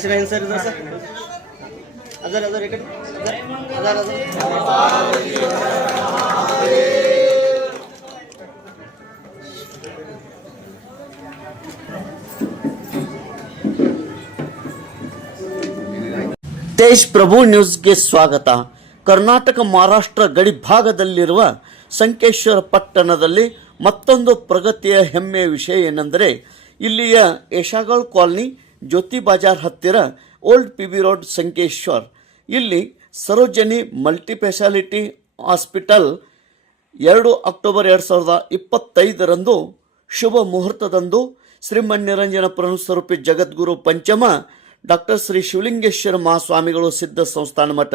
ಕಾಳೇಶ್ವರ ಏನು ಸರ್ ಇದು ಸರ್? ಅದರ ಅದರ ಅದರ ತೇಜ್ ಪ್ರಭು ನ್ಯೂಸ್ಗೆ ಸ್ವಾಗತ. ಕರ್ನಾಟಕ ಮಹಾರಾಷ್ಟ್ರ ಗಡಿ ಭಾಗದಲ್ಲಿರುವ ಸಂಕೇಶ್ವರ ಪಟ್ಟಣದಲ್ಲಿ ಮತ್ತೊಂದು ಪ್ರಗತಿಯ ಹೆಮ್ಮೆಯ ವಿಷಯ ಏನೆಂದರೆ ಇಲ್ಲಿಯ ಯಶಾಗಳ್ ಕಾಲನಿ ಜ್ಯೋತಿ ಬಜಾರ್ ಹತ್ತಿರ old P B road Sankeshwar. ಇಲ್ಲಿ ಸರೋಜನಿ ಮಲ್ಟಿಪೆಷಾಲಿಟಿ ಹಾಸ್ಪಿಟಲ್ ಎರಡು ಅಕ್ಟೋಬರ್ ಎರಡು ಸಾವಿರದ ಇಪ್ಪತ್ತೈದರಂದು ಶುಭ ಮುಹೂರ್ತದಂದು ಶ್ರೀಮನ್ನಿರಂಜನ ಸ್ವರೂಪಿ ಜಗದ್ಗುರು ಪಂಚಮ ಡಾಕ್ಟರ್ ಶ್ರೀ ಶಿವಲಿಂಗೇಶ್ವರ ಮಹಾಸ್ವಾಮಿಗಳು ಸಿದ್ಧ ಸಂಸ್ಥಾನ ಮಠ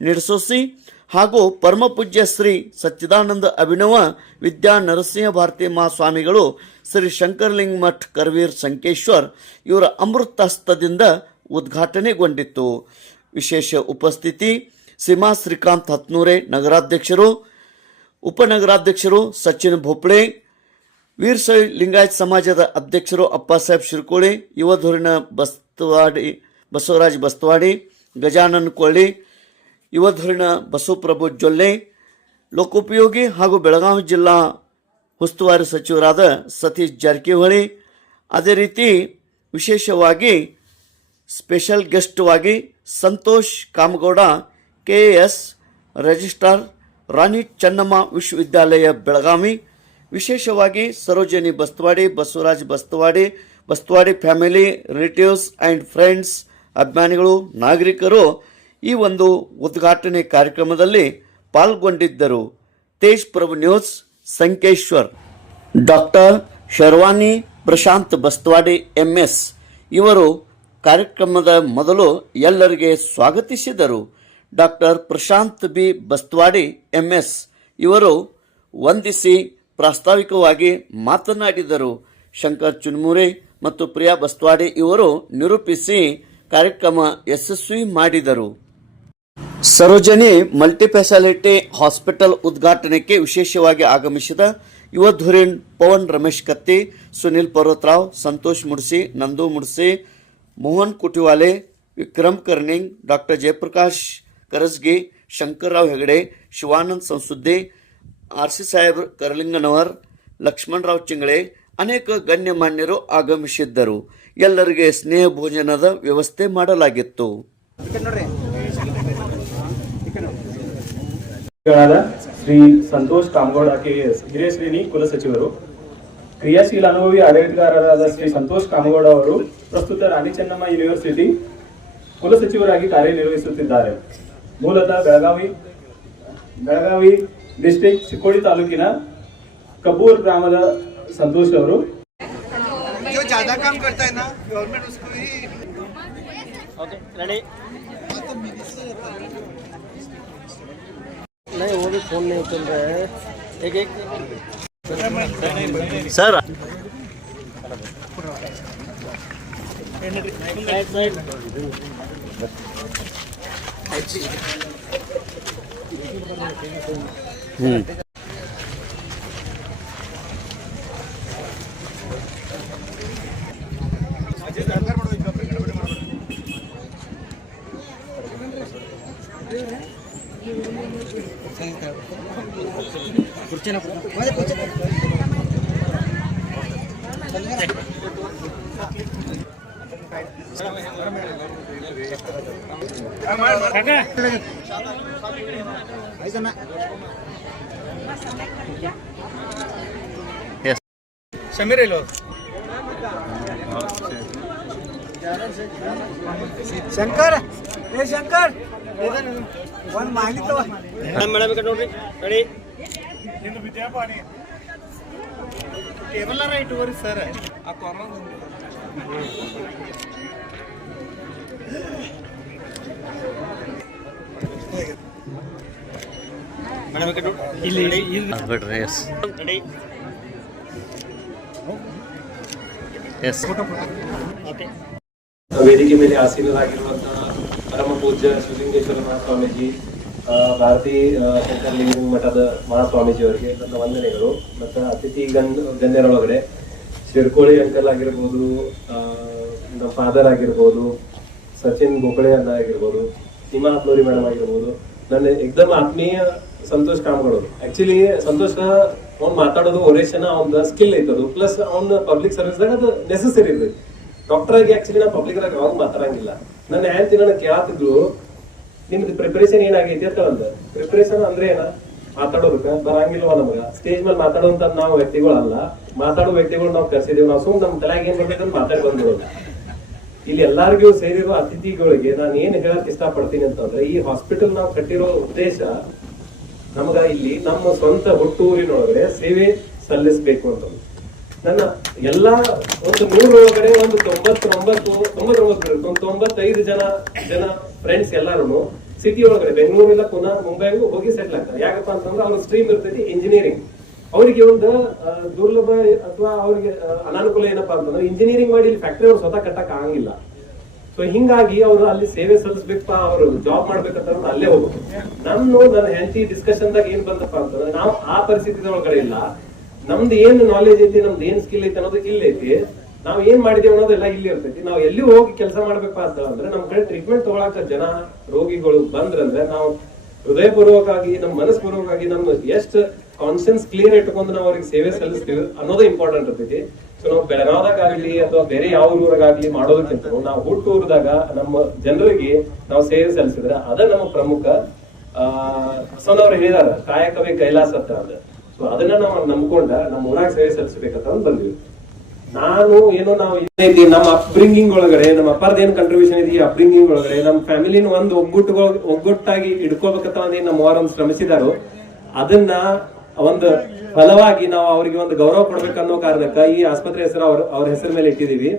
ನಡೆಸೋಸಿ ಹಾಗೂ ಪರಮಪೂಜ್ಯ ಶ್ರೀ ಸಚ್ಚಿದಾನಂದ ಅಭಿನವ ವಿದ್ಯಾ ನರಸಿಂಹ ಭಾರತಿ ಮಹಾಸ್ವಾಮಿಗಳು ಶ್ರೀ ಶಂಕರಲಿಂಗ ಮಠ್ ಕರ್ವೀರ್ ಸಂಕೇಶ್ವರ್ ಇವರ ಅಮೃತಹಸ್ತದಿಂದ ಉದ್ಘಾಟನೆಗೊಂಡಿತ್ತು. ವಿಶೇಷ ಉಪಸ್ಥಿತಿ ಸೀಮಾ ಶ್ರೀಕಾಂತ್ ಹತ್ನೂರೆ ನಗರಾಧ್ಯಕ್ಷರು, ಉಪನಗರಾಧ್ಯಕ್ಷರು ಸಚಿನ್ ಭೋಪ್ಳೆ ವೀರಶೈವ ಲಿಂಗಾಯತ್ ಸಮಾಜದ ಅಧ್ಯಕ್ಷರು ಅಪ್ಪಾಸಾಹೇಬ್ ಶಿರ್ಕೋಳಿ ಯುವಧೂರಿನ ಬಸ್ತವಾಡಿ, ಬಸವರಾಜ್ ಬಸ್ತವಾಡಿ, ಗಜಾನನ್ ಕೊಳ್ಳಿ ಯುವ ಧುರೀಣ ಬಸವಪ್ರಭು ಜೊಲ್ಲೆ, ಲೋಕೋಪಯೋಗಿ ಹಾಗೂ ಬೆಳಗಾವಿ ಜಿಲ್ಲಾ ಉಸ್ತುವಾರಿ ಸಚಿವರಾದ ಸತೀಶ್ ಜಾರಕಿಹೊಳಿ. ಅದೇ ರೀತಿ ವಿಶೇಷವಾಗಿ special ಗೆಸ್ಟ್ವಾಗಿ Santosh Kamagouda K S registrar Rani Channamma ವಿಶ್ವವಿದ್ಯಾಲಯ ಬೆಳಗಾವಿ. ವಿಶೇಷವಾಗಿ Sarojini Bastawadi Basavaraj Bastawadi Bastawadi family, relatives and friends, ಅಭಿಮಾನಿಗಳು, ನಾಗರಿಕರು ಈ ಒಂದು ಉದ್ಘಾಟನೆ ಕಾರ್ಯಕ್ರಮದಲ್ಲಿ ಪಾಲ್ಗೊಂಡಿದ್ದರು Tej Prabhu news, Sankeshwar. Doctor Sharvani Prashant Bastawadi, MS. ಇವರು ಕಾರ್ಯಕ್ರಮದ ಮೊದಲು ಎಲ್ಲರಿಗೆ ಸ್ವಾಗತಿಸಿದರು. Doctor Prashant B. Bastawadi, MS. ಇವರು ವಂದಿಸಿ ಪ್ರಾಸ್ತಾವಿಕವಾಗಿ ಮಾತನಾಡಿದರು. ಶಂಕರ್ ಚುನ್ಮುರೆ ಮತ್ತು ಪ್ರಿಯಾ ಬಸ್ತವಾಡಿ ಇವರು ನಿರೂಪಿಸಿ ಕಾರ್ಯಕ್ರಮ ಯಶಸ್ವಿ ಮಾಡಿದರು. ಸರೋಜನಿ ಮಲ್ಟಿಫೆಸಾಲಿಟಿ ಹಾಸ್ಪಿಟಲ್ ಉದ್ಘಾಟನೆಗೆ ವಿಶೇಷವಾಗಿ ಆಗಮಿಸಿದ ಯುವ ಧುರೀಣ್, ಪವನ್ ರಮೇಶ್ ಕತ್ತಿ, Sunil Parvatrao, Santosh Mudsi, Nandu Mudsi, Mohan Kutiwale, Vikram Karning doctor Jayaprakash Karasgi, Shankarrao Hegde, Shivanand Samsuddi, R C Saheb Karalinganavar, Lakshmanrao Chingale ಅನೇಕ ಗಣ್ಯಮಾನ್ಯರು ಆಗಮಿಸಿದ್ದರು. ಎಲ್ಲರಿಗೆ ಸ್ನೇಹ ಭೋಜನದ ವ್ಯವಸ್ಥೆ ಮಾಡಲಾಗಿತ್ತು. ಶ್ರೀ ಸಂತೋಷ್ ಕಾಮಗೌಡ ಕೆಎಸ್ ಹಿರಿಯ ಶ್ರೇಣಿ ಕುಲಸಚಿವರು ಕ್ರಿಯಾಶೀಲ ಅನುಭವಿ ಆಡಳಿತಗಾರರಾದ ಶ್ರೀ ಸಂತೋಷ್ ಕಾಮಗೌಡ ಅವರು ಪ್ರಸ್ತುತ ರಾಣಿ ಚೆನ್ನಮ್ಮ ಯೂನಿವರ್ಸಿಟಿ ಕುಲಸಚಿವರಾಗಿ ಕಾರ್ಯನಿರ್ವಹಿಸುತ್ತಿದ್ದಾರೆ. ಮೂಲತಃ ಬೆಳಗಾವಿ ಬೆಳಗಾವಿ ಡಿಸ್ಟ್ರಿಕ್ಟ್ ಚಿಕ್ಕೋಡಿ ತಾಲೂಕಿನ ಕಬ್ಬೂರ್ ಗ್ರಾಮದ ಸಂತೋಷ್ ಅವರು. जो नहीं वो भी फोन नहीं चल रहा है एक एक sir side side Se mira, se encara, es encar. ಒಂದು ಮಾಹಿತಿ ಮೇಡಮ್ ಮೇಡಮ್ ಈ ಕಡೆ ನೋಡ್ರಿ ರೆಡಿ ಟೇಬಲ್ ರೈಟ್ ಬರ್ರಿ ಸರ್ ಕಡೆ ನೋಡ್ರಿ. ಇಲ್ಲಿ ಇಲ್ಲಿ. ಬಿಡ್ರಿ ಎಸ್ ಎಸ್ ಓಕೆ ವೇದಿಕೆ ಮೇಲೆ ಆಸೀನರಾಗಿರುವಂತಹ ಪರಮ ಪೂಜ್ಯ ಶಿವಲಿಂಗೇಶ್ವರ ಮಹಾಸ್ವಾಮೀಜಿ ಭಾರತೀ ಶಂಕರಲಿಂಗ ಮಠದ ಮಹಾಸ್ವಾಮೀಜಿ ಅವರಿಗೆ ನನ್ನ ವಂದನೆಗಳು. ಮತ್ತು ಅತಿಥಿ ಗನ್, ಗಣ್ಯರೊಳಗಡೆ ಶಿರ್ಕೋಳಿ ಅಂಕಲ್ ಆಗಿರ್ಬೋದು ನಮ್ಮ ಫಾದರ್ ಆಗಿರ್ಬೋದು, ಸಚಿನ್ ಗೋಕಳೆ ಅಣ್ಣ ಆಗಿರ್ಬೋದು, ಸೀಮಾ ಅಪ್ಲೋರಿ ಮೇಡಮ್ ಆಗಿರ್ಬೋದು, ನನ್ನ ಎಕ್ದಮ್ ಆತ್ಮೀಯ ಸಂತೋಷ್ ಕಾಮ್ಗಳು. ಆಕ್ಚುಲಿ ಸಂತೋಷ್ ಅವ್ನು ಮಾತಾಡೋದು ಒರೇಷನ್ ಅವ್ನ ಸ್ಕಿಲ್ ಐತದು ಪ್ಲಸ್ ಅವ್ನ ಪಬ್ಲಿಕ್ ಸರ್ವಿಸ್ದಾಗ ಅದು ನೆಸೆಸರಿ ಇರ್ತೈತಿ ಡಾಕ್ಟರ್ ಆಗಿ ಆಕ್ಚುಲಿ ನಾನು ಪಬ್ಲಿಕ್ ಆಗಿ ಯಾವಾಗ ಮಾತಾಡಂಗಿಲ್ಲ. ನನ್ನ ಹೆಂಡತಿ ನನಗೆ ಕೇಳಾತಿದ್ರು, ನಿಮ್ದು ಪ್ರಿಪರೇಷನ್ ಏನಾಗೈತಿ ಅಂತ ಒಂದು ಪ್ರಿಪರೇಷನ್ ಅಂದ್ರೆ ಏನ? ಮಾತಾಡೋದಕ್ಕ? ಬರಂಗಿಲ್ವ ನಮಗ? ಸ್ಟೇಜ್ ಮೇಲೆ ಮಾತಾಡುವಂತ ನಾವು ವ್ಯಕ್ತಿಗಳಲ್ಲ. ಮಾತಾಡೋ ವ್ಯಕ್ತಿಗಳು ನಾವು ಕರ್ಸಿದೀವಿ. ನಾವು ಸುಮ್ ನಮ್ ತಲೆಗೆ ಏನ್ ಬರ್ಬೇಕಂತ ಮಾತಾಡಿ ಬಂದಿರೋದು ಇಲ್ಲಿ ಎಲ್ಲಾರ್ಗೂ ಸೇರಿರೋ ಅತಿಥಿಗಳಿಗೆ ನಾನು ಏನ್ ಹೇಳಕ್ ಇಷ್ಟಪಡ್ತೀನಿ ಅಂತಂದ್ರೆ ಈ ಹಾಸ್ಪಿಟಲ್ ನಾವು ಕಟ್ಟಿರೋ ಉದ್ದೇಶ ನಮಗ ಇಲ್ಲಿ ನಮ್ಮ ಸ್ವಂತ ಹುಟ್ಟೂರಿನೊಳಗಡೆ ಸೇವೆ ಸಲ್ಲಿಸಬೇಕು ಅಂತ. ನನ್ನ ಎಲ್ಲಾ ಒಂದು ನೂರ ಒಳಗಡೆ ಒಂದು ತೊಂಬತ್ತೊಂಬತ್ತು ತೊಂಬತ್ತೊಂಬತ್ತು ತೊಂಬತ್ತೈದು ಜನ ಜನ ಫ್ರೆಂಡ್ಸ್ ಎಲ್ಲಾರು ಸಿಟಿ ಒಳಗಡೆ, ಬೆಂಗಳೂರಿಂದ ಪುನಃ ಮುಂಬೈಗೂ ಹೋಗಿ ಸೆಟ್ಲ್ ಆಗ್ತಾರೆ. ಯಾಕಪ್ಪ ಅಂತಂದ್ರೆ ಅವ್ರ ಸ್ಟ್ರೀಮ್ ಇರ್ತೈತಿ ಇಂಜಿನಿಯರಿಂಗ್ ಅವರಿಗೆ ಒಂದು ದುರ್ಲಭ ಅಥವಾ ಅವ್ರಿಗೆ ಅನಾನುಕೂಲ ಏನಪ್ಪಾ ಅಂತಂದ್ರೆ ಇಂಜಿನಿಯರಿಂಗ್ ಮಾಡಿ ಇಲ್ಲಿ ಫ್ಯಾಕ್ಟ್ರಿ ಅವ್ರು ಸ್ವತಃ ಕಟ್ಟಕ್ ಆಗಂಗಿಲ್ಲ. ಸೊ ಹಿಂಗಾಗಿ ಅವರು ಅಲ್ಲಿ ಸೇವೆ ಸಲ್ಲಿಸ್ಬೇಕಪ್ಪ, ಅವರು ಜಾಬ್ ಮಾಡ್ಬೇಕಂತ ಅಲ್ಲೇ ಹೋಗ್ಬೇಕು. ನಾನು ನನ್ನ ಹೆಂಡತಿ ಡಿಸ್ಕಷನ್ ದಾಗ ಏನ್ ಬಂದಪ್ಪ ಅಂತಂದ್ರೆ ನಾವು ಆ ಪರಿಸ್ಥಿತಿ ಒಳಗಡೆ ಇಲ್ಲ. ನಮ್ದು ಏನ್ ನಾಲೆಜ್ ಐತಿ, ನಮ್ದು ಏನ್ ಸ್ಕಿಲ್ ಐತಿ ಅನ್ನೋದು ಇಲ್ಲಿ ಐತಿ. ನಾವ್ ಏನ್ ಮಾಡಿದೇವೆ ಅನ್ನೋದೆಲ್ಲ ಇಲ್ಲಿ ಇರ್ತೈತಿ. ನಾವ್ ಎಲ್ಲಿ ಹೋಗಿ ಕೆಲಸ ಮಾಡ್ಬೇಕು ಅಂತ ಅಂದ್ರೆ ನಮ್ ಕಡೆ ಟ್ರೀಟ್ಮೆಂಟ್ ತಗೊಳಕ ಜನ, ರೋಗಿಗಳು ಬಂದ್ರಂದ್ರೆ ನಾವು ಹೃದಯಪೂರ್ವಕವಾಗಿ ನಮ್ಮ ಮನಸ್ಪೂರ್ವಕವಾಗಿ ನಮ್ ಎಷ್ಟ್ ಕಾನ್ಶಿಯನ್ಸ್ ಕ್ಲಿಯರ್ ಇಟ್ಕೊಂಡು ನಾವು ಅವ್ರಿಗೆ ಸೇವೆ ಸಲ್ಲಿಸ್ತೀವಿ ಅನ್ನೋದೇ ಇಂಪಾರ್ಟೆಂಟ್ ಇರ್ತೈತಿ. ಸೊ ನಾವು ಬೆಳಗಾವದಾಗಲಿ ಅಥವಾ ಬೇರೆ ಯಾವ ಊರಾಗಲಿ ಮಾಡೋದಕ್ಕಿಂತ ನಾವು ಹುಟ್ಟೂರ್ದಾಗ ನಮ್ಮ ಜನರಿಗೆ ನಾವು ಸೇವೆ ಸಲ್ಲಿಸಿದ್ರೆ ಅದ ನಮ್ಮ ಪ್ರಮುಖ, ಆ ಹಸನವ್ರು ಹೇಳಿದಾರ ಕಾಯಕವೇ ಕೈಲಾಸ ಅಂತ. ಸೊ ಅದನ್ನ ನಾವು ನಂಬ್ಕೊಂಡ ನಮ್ಮ ಊರಾಗ ಸೇವೆ ಸಲ್ಲಿಸಬೇಕಂತ ಬಂದಿವಿ. ನಾನು ಏನೋ ನಾವು ಏನೈತಿ ನಮ್ಮ ಅಪ್ಬ್ರಿಂಗಿಂಗ್ ಒಳಗಡೆ ನಮ್ಮ ಅಪ್ಪರ್ದ ಏನ್ ಕಂಟ್ರಿಬ್ಯೂಷನ್ ಐತಿ ಅಪ್ಬ್ರಿಂಗಿಂಗ್ ಒಳಗಡೆ ನಮ್ಮ ಫ್ಯಾಮಿಲಿನ ಒಂದು ಒಗ್ಗುಟ್ಟು ಒಗ್ಗುಟ್ಟಾಗಿ ಇಟ್ಕೋಬೇಕಂತ ಒಂದ್ ನಮ್ಮ ಒಂದು ಶ್ರಮಿಸಿದಾರೋ, ಅದನ್ನ ಒಂದು ಫಲವಾಗಿ ನಾವು ಅವರಿಗೆ ಒಂದು ಗೌರವ ಕೊಡ್ಬೇಕನ್ನೋ ಕಾರಣಕ್ಕ ಈ ಆಸ್ಪತ್ರೆ ಹೆಸರು ಅವ್ರ ಅವ್ರ ಹೆಸರ ಮೇಲೆ ಇಟ್ಟಿದೀವಿ.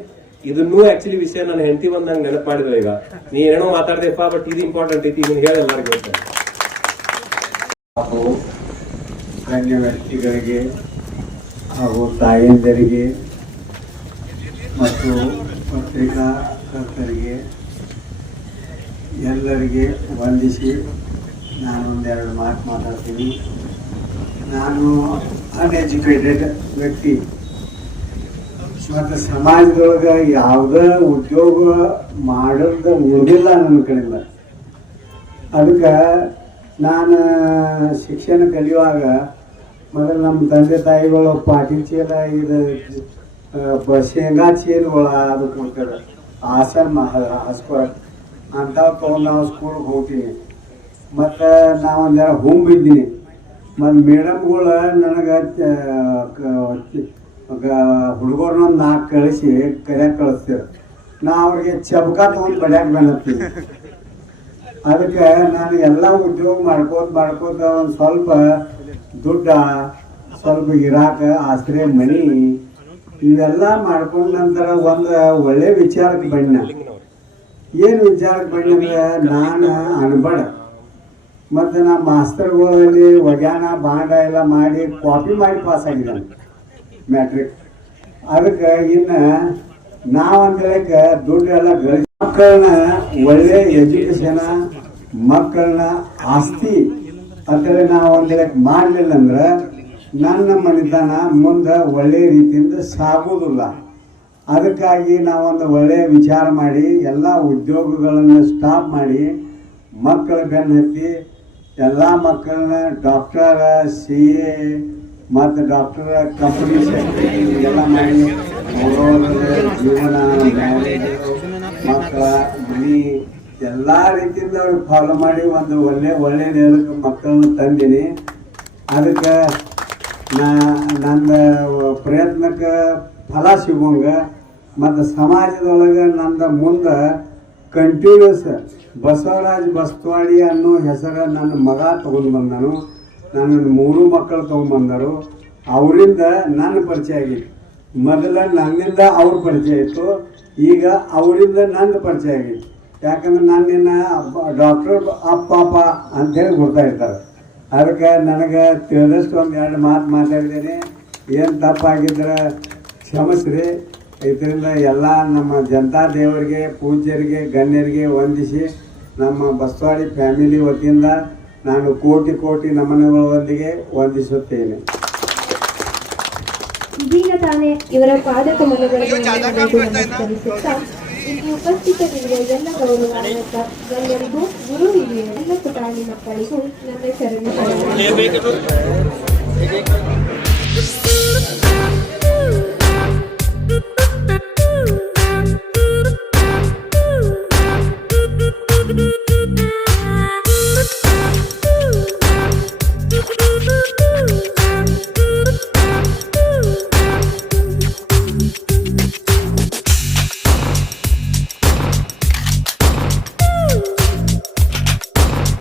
ಇದನ್ನೂ ಆಕ್ಚುಲಿ ವಿಷಯ ನನ್ನ ಹೆಂಡತಿ ಬಂದ್ ನಂಗೆ ನೆನಪು ಮಾಡಿದ್ರು ಈಗ. ನೀ ಏನೋ ಮಾತಾಡ್ದೆಪ್ಪ ಬಟ್ ಇದು ಇಂಪಾರ್ಟೆಂಟ್ ಐತಿ ಇದನ್ನ ಹೇಳಿ ಎಲ್ಲರಿಗೂ ಹೇಳ್ತೇನೆ ಹಾಗೂ ಗಣ್ಯ ವ್ಯಕ್ತಿಗಳಿಗೆ ಹಾಗೂ ತಾಯಂದಿರಿಗೆ ಮತ್ತು ಪತ್ರಿಕಾಕರ್ತರಿಗೆ ಎಲ್ಲರಿಗೆ ವಂದಿಸಿ ನಾನು ಒಂದೆರಡು ಮಾತು ಮಾತಾಡ್ತೀನಿ. ನಾನು ಅನ್ಎಜುಕೇಟೆಡ್ ವ್ಯಕ್ತಿ. ಮತ್ತು ಸಮಾಜದೊಳಗೆ ಯಾವುದೇ ಉದ್ಯೋಗ ಮಾಡೋದು ಉಳಿದಿಲ್ಲ ನನ್ನ ಕಡೆಯಿಂದ. ಅದಕ್ಕೆ ನಾನು ಶಿಕ್ಷಣ ಕಲಿಯುವಾಗ ಮೊದಲು ನಮ್ಮ ತಂದೆ ತಾಯಿಗಳು ಪಾಟಿ ಚೀಲ ಇದು ಶೇಂಗಾ ಚೀಲಗಳ ಅದು ಕೊಡ್ತಾರೆ ಹಾಸನ ಹಸ್ಕೊಳಕ್ಕೆ ಅಂಥವು ತೊಗೊಂಡು ನಾವು ಸ್ಕೂಲ್ಗೆ ಹೋಗ್ತೀನಿ. ಮತ್ತು ನಾವು ಒಂದೆರ ಹೋಮ್ ಬಿದ್ದೀನಿ ಮತ್ತು ಮೇಡಮ್ಗಳು ನನಗೆ ಹುಡುಗರನ್ನೊಂದು ನಾಲ್ಕು ಕಳಿಸಿ ಕರೆ ಕಳಿಸ್ತೀವಿ ನಾ ಅವ್ರಿಗೆ ಚಬಕ ತೊಗೊಂಡು ಬಡ್ಯಾಕ ಬಂದಿರ್ತೀನಿ ಅದಕ್ಕೆ ನಾನು ಎಲ್ಲ ಉದ್ಯೋಗ ಮಾಡ್ಕೋತ ಮಾಡ್ಕೋತ ಒಂದು ಸ್ವಲ್ಪ ದುಡ್ಡ, ಸ್ವಲ್ಪ ಇರಾಕ ಆಸ್ರೆ ಮನಿ, ಇವೆಲ್ಲ ಮಾಡ್ಕೊಂಡ ನಂತರ ಒಂದು ಒಳ್ಳೆ ವಿಚಾರಕ್ಕೆ ಬಣ್ಣ ಏನು ವಿಚಾರಕ್ಕೆ ಬಣ್ಣ ಅಂದ್ರೆ ನಾನು ಅನ್ಬಡ. ಮತ್ತು ನಾ ಮಾಸ್ತರ್ಗಳಲ್ಲಿ ಒಗ್ಯಾನ, ಬಾಂಡ ಎಲ್ಲ ಮಾಡಿ ಕಾಪಿ ಮಾಡಿ ಪಾಸ್ ಆಗಿದ್ದಾನೆ. ಮ್ಯಾಟ್ರಿಕ್ ಅದಕ್ಕೆ ಇನ್ನು ನಾವಂತ ದುಡ್ಡೆಲ್ಲ ಗಳಿಸಿ ಮಕ್ಕಳನ್ನ ಒಳ್ಳೆ ಎಜುಕೇಶನ ಮಕ್ಕಳನ್ನ ಆಸ್ತಿ ಅಂತೇಳಿ ನಾವು ಹೇಳಕ್ಕೆ ಮಾಡಲಿಲ್ಲ ಅಂದ್ರೆ ನನ್ನ ಮನೆತನ ಮುಂದೆ ಒಳ್ಳೆ ರೀತಿಯಿಂದ ಸಾಗುವುದಿಲ್ಲ. ಅದಕ್ಕಾಗಿ ನಾವೊಂದು ಒಳ್ಳೆಯ ವಿಚಾರ ಮಾಡಿ, ಎಲ್ಲ ಉದ್ಯೋಗಗಳನ್ನು ಸ್ಟಾಪ್ ಮಾಡಿ, ಮಕ್ಕಳ ಬೆನ್ನತ್ತಿ ಎಲ್ಲ ಮಕ್ಕಳನ್ನ ಡಾಕ್ಟರ್ ಸಿ ಎ ಮತ್ತು ಡಾಕ್ಟರ್ ಕಂಪನಿ ಎಲ್ಲ ಮಾಡಿ ಜೀವನ ಮಕ್ಕಳ ಮನಿ ಎಲ್ಲ ರೀತಿಯಿಂದ ಅವ್ರಿಗೆ ಫಾಲೋ ಮಾಡಿ ಒಂದು ಒಳ್ಳೆ ಒಳ್ಳೆ ನೆಲಕ್ಕೆ ಮಕ್ಕಳನ್ನು ತಂದೀನಿ. ಅದಕ್ಕೆ ನಾ ನನ್ನ ಪ್ರಯತ್ನಕ್ಕೆ ಫಲ ಸಿಗೋಂಗ ಮತ್ತು ಸಮಾಜದೊಳಗೆ ನನ್ನ ಮುಂದೆ ಕಂಟಿನ್ಯೂಸ್ ಬಸವರಾಜ್ ಬಸ್ತವಾಡಿ ಅನ್ನೋ ಹೆಸರು ನನ್ನ ಮಗ ತೊಗೊಂಡು ಬಂದನು. ನನ್ನ ಮೂರು ಮಕ್ಕಳು ತೊಗೊಂಡ್ಬಂದರು ಅವರಿಂದ ನನ್ನ ಪರಿಚಯ ಆಗಿತ್ತು. ಮೊದಲ ನನ್ನಿಂದ ಅವ್ರ ಪರಿಚಯ ಇತ್ತು. ಈಗ ಅವರಿಂದ ನನ್ನ ಪರಿಚಯ ಆಗಿತ್ತು. ಯಾಕಂದ್ರೆ ನಾನು ನಿನ್ನ ಡಾಕ್ಟರ್ ಅಪ್ಪಾಪ ಅಂತೇಳಿ ಗುರ್ತಾ ಇರ್ತಾರೆ. ಅದಕ್ಕೆ ನನಗೆ ತಿಳಿದಷ್ಟು ಒಂದು ಎರಡು ಮಾತು ಮಾತಾಡಿದ್ದೀನಿ. ಏನು ತಪ್ಪಾಗಿದ್ರೆ ಕ್ಷಮಿಸ್ರಿ. ಇದರಿಂದ ಎಲ್ಲ ನಮ್ಮ ಜನತಾ ದೇವರಿಗೆ, ಪೂಜ್ಯರಿಗೆ, ಗಣ್ಯರಿಗೆ ವಂದಿಸಿ ನಮ್ಮ ಬಸವಾಡಿ ಫ್ಯಾಮಿಲಿ ವತಿಯಿಂದ ನಾನು ಕೋಟಿ ಕೋಟಿ ನಮನಗಳೊಂದಿಗೆ ವಂದಿಸುತ್ತೇನೆ. ಇದೀಗ ತಾನೇ ಇವರ ಪಾದಕ ಮನೆಗಳನ್ನು ಇಲ್ಲಿ ಉಪಸ್ಥಿತರಿರುವ ಎಲ್ಲ ಗಣ್ಯರಿಗೂ ಗುರು ಹಿರಿಯ ಎಲ್ಲ ಪುಟಾಣಿ ಮಕ್ಕಳಿಗೂ ನನ್ನ ಶರಣು.